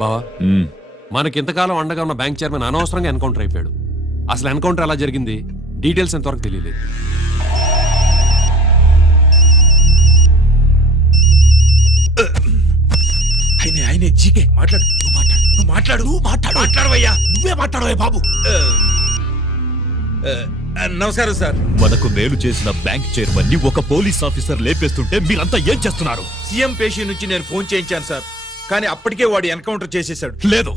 బావా మనకింతకాలం అండగా ఉన్న బ్యాంక్ చైర్మన్ అనవసరంగా ఎన్కౌంటర్ అయిపోయాడు. అసలు ఎన్కౌంటర్ ఎలా జరిగింది డీటెయిల్స్ ఎంతవరకు తెలియలేదు. ఆయనే జీకే మాట్లాడవయ్యా, నువ్వే మాట్లాడవయ్యా బాబు. నమస్కారం సార్. మనకు మేలు చేసిన బ్యాంక్ చైర్మన్ ని ఒక పోలీస్ ఆఫీసర్ లేపేస్తుంటే మీరంతా ఏం చేస్తున్నారు? సీఎం పేషి నుంచి నేను ఫోన్ చేయించాను సార్, కానీ అప్పటికే వాడు ఎన్కౌంటర్ చేసేశాడు. లేదు,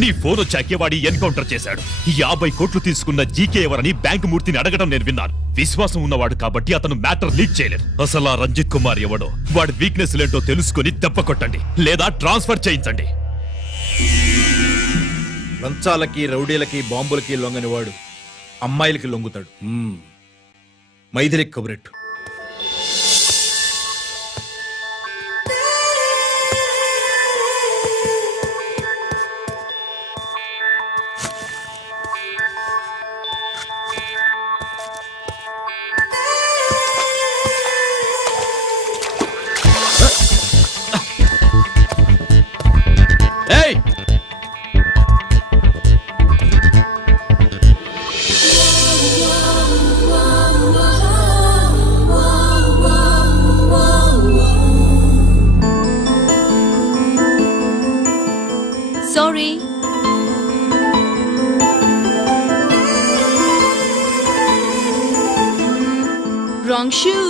నీ ఫోన్ వచ్చాకే వాడి ఎన్కౌంటర్ చేశాడు. 50 కోట్లు తీసుకున్న జీకే ఎవరని బ్యాంకు మూర్తిని అడగడం నేను విన్నాను. విశ్వాసం ఉన్నవాడు కాబట్టి అతను మ్యాటర్ లీక్ చేయలేదు. అసలు ఆ రంజిత్ కుమార్ ఎవడో, వాడి వీక్నెస్ ఏంటో తెలుసుకుని దెబ్బ కొట్టండి, లేదా ట్రాన్స్ఫర్ చేయించండి. లంచాలకి, రౌడీలకి, బాంబులకి లొంగని వాడు అమ్మాయిలకి లొంగుతాడు. మైథిలికి కబురెట్టు. Sorry. Wrong shoe.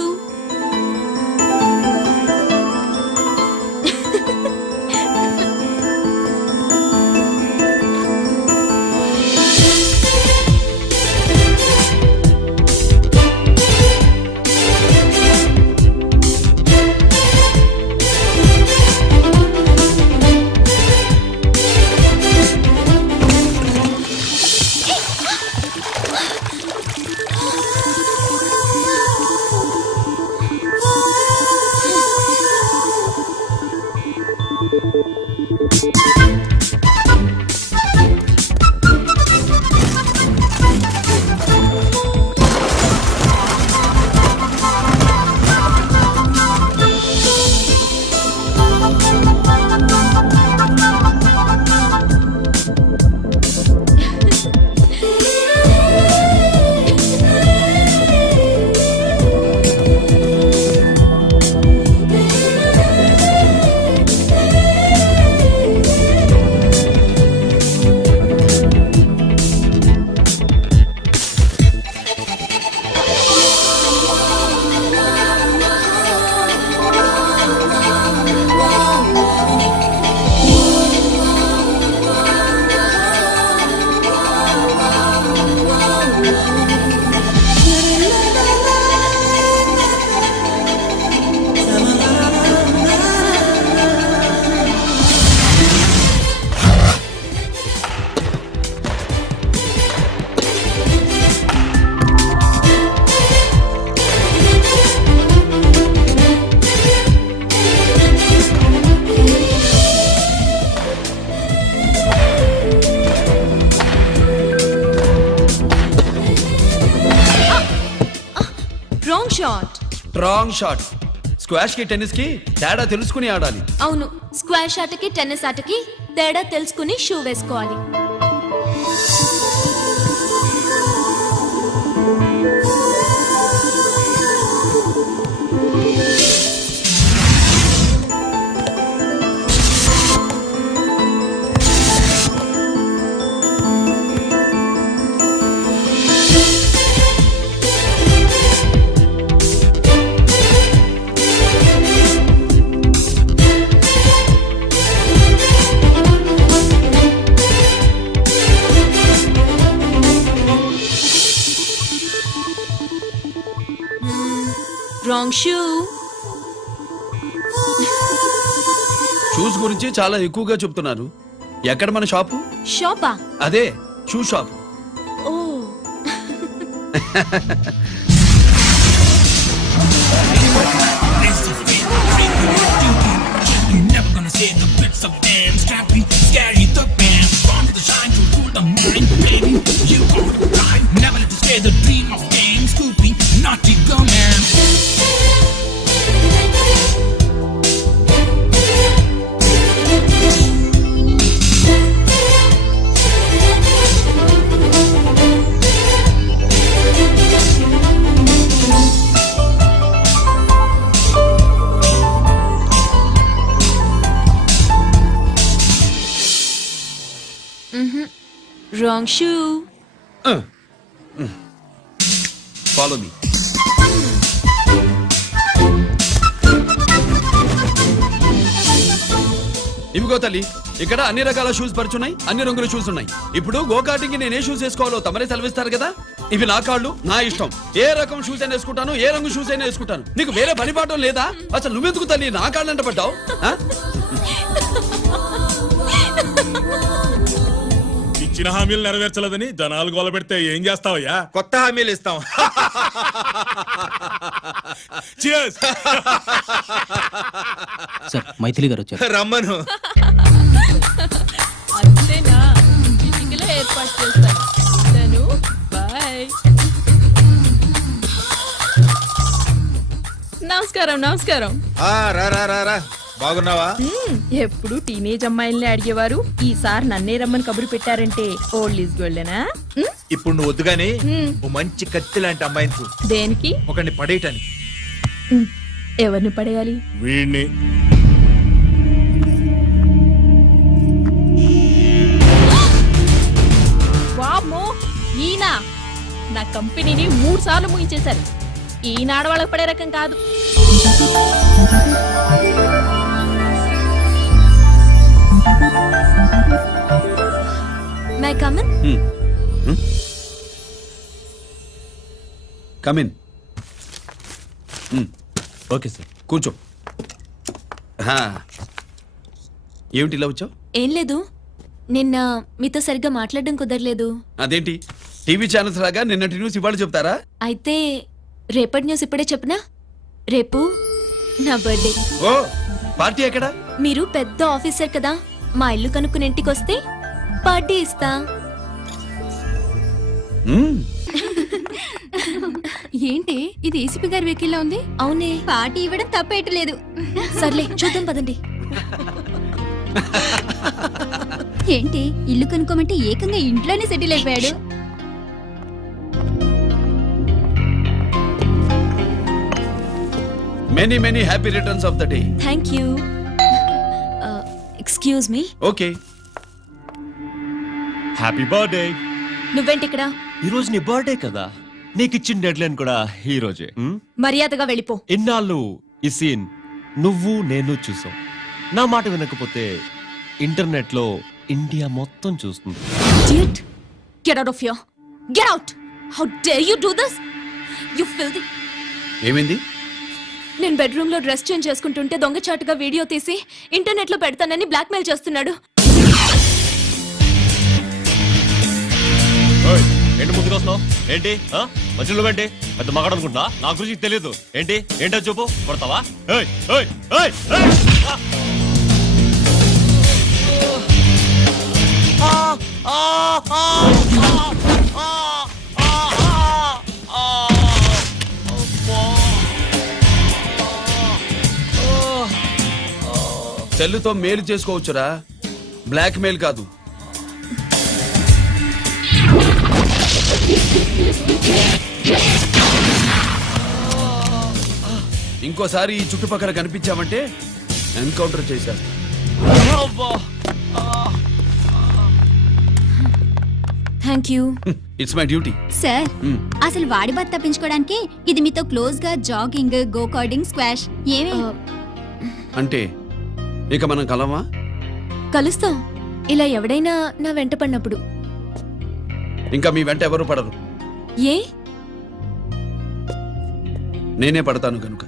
Wrong shot. Squash కి టెన్నిస్ కి తేడా తెలుసుకుని ఆడాలి. అవును, స్క్వాష్ ఆటకి టెన్నిస్ ఆటకి తేడా తెలుసుకుని షూ వేసుకోవాలి. Wrong shoe. షూస్ గురించి చాలా ఎక్కువగా చెప్తున్నారు. ఎక్కడ మన షాపు? షాపా? అదే షూ షాప్. ఓ. Wrong shoe. Follow me. ఇవిగో తల్లి, ఇక్కడ అన్ని రకాల షూస్ పరుచున్నాయి, అన్ని రంగుల షూస్ ఉన్నాయి. ఇప్పుడు గోకాటింగ్ నేను ఏ షూస్ వేసుకోవాలో తమరే సెలవిస్తారు కదా. ఇవి నా కాళ్ళు, నా ఇష్టం. ఏ రకం షూస్ అయినా వేసుకుంటాను, ఏ రంగు షూస్ అయినా వేసుకుంటాను. నీకు వేరే పని పాఠం లేదా? అసలు నువ్వెందుకు తల్లి నా కాళ్ళు అంట పడ్డావు? ఇచ్చిన హామీలు నెరవేర్చలేదని జనాలు గోల పెడితే ఏం చేస్తావయ్యా? కొత్త హామీలు ఇస్తాం. Cheers! సార్ మైథిలి గారు వచ్చారు. రమ్మను. అంతేనా? మీటింగ్లో ఏర్పాటు చేస్తాను. ఉంటాను. బాయ్. నమస్కారం. నమస్కారం. రా రా రా రా. బాగున్నావా? ఎప్పుడు టీనేజ్ అమ్మాయిల్ని అడిగేవారు, ఈసారి నన్నే రమ్మని కబురు పెట్టారంటే ఓల్డ్ ఈజ్ గోల్డెనా? ఇప్పుడు నువ్వు వద్దుగానే ఓ మంచి కత్తి లాంటి అమ్మాయిని చూడు. దేనికి? ఒకరిని పడేయటానికి. ఎవరిని పడేయాలి? వీడిని వామ్మో, ఈయన నా కంపెనీని 3 సార్లు ముగించేశారు. ఈయన ఆడవాళ్ళకి పడే రకం కాదు. My come on. Come in. Okay sir. కూర్చో. హా. ఏమిటి ఇలా వచ్చావు? ఏం లేదు, నిన్న మీతో సరిగ్గా మాట్లాడడం కుదరలేదు. అదేంటి టీవీ ఛానల్స్ లాగా నిన్నటి న్యూస్ ఇవాళ చెప్తారా? అయితే రేపటి న్యూస్ ఇప్పుడే చెప్పనా? రేపు నా బర్త్డే. ఓ, పార్టీ ఎక్కడ? మీరు పెద్ద ఆఫీసర్ కదా, మా ఇల్లు కనుక్కుని ఇంటికి వస్తే పార్టీ ఇస్తా. మ్మ్. ఏంటి ఇది ఏసీపీ గారి వెహికల్లా ఉంది? అవునే, పార్టీ ఇవ్వడం తప్పేయట్లేదు. సర్లే చూద్దాం పదండి. ఏంటి ఇల్లు కనుక్కోమంటే ఏకంగా ఇంట్లోనే సెటిల్ అయిపోయాడు. Many many happy returns of the day. Thank you. Excuse me. Okay. Happy birthday. నువ్వేంటి ఇక్కడ? ఈ రోజు నీ బర్త్డే కదా, నీకు ఇచ్చిన డెడ్ లైన్ కూడా ఈ రోజే. మర్యాదగా వెళ్ళిపో. ఇన్నాళ్ళు ఈ సీన్ నువ్వు నేను చూసాం. నా మాట వినకపోతే ఇంటర్నెట్ లో ఇండియా మొత్తం చూస్తుంది. Idiot! Get out of here! Get out! How dare you do this? You filthy! ఏమైంది? నేను బెడ్రూమ్ లో డ్రెస్ చేంజ్ చేసుకుంటుంటే దొంగచాటుగా వీడియో తీసి ఇంటర్నెట్ లో పెడతానని బ్లాక్మెయిల్ చేస్తున్నాడు. ఏంటి ముందుకు వస్తున్నావు? ఏంటి మధ్యలో ఏంటి? పెద్ద మగాడు అనుకుంటా, నా గురించి తెలియదు ఏంటి? ఏంటో చూపు, కొడతావా? ఏయ్, ఏయ్, ఏయ్, ఏయ్! సెల్లుతో మేలు చేసుకోవచ్చురా, బ్లాక్ మెయిల్ కాదు. ఇంకోసారి ఈ చుట్టుపక్కల కనిపించామంటే ఎన్కౌంటర్ చేసేస్తా. Thank you. It's my duty. Sir అసలు వాడి బాధ తప్పించుకోవడానికి ఇది మీతో క్లోజ్ గా జాగింగ్, గో కార్డింగ్, స్క్వాష్ ఏమే? అంటే ఇక మనం కలవా? కలుస్తాం, ఇలా ఎవడైనా నా వెంట పడినప్పుడు. ఇంకా మీ వెంట ఎవరు పడరు, ఏ? నేనే పడతాను కనుక.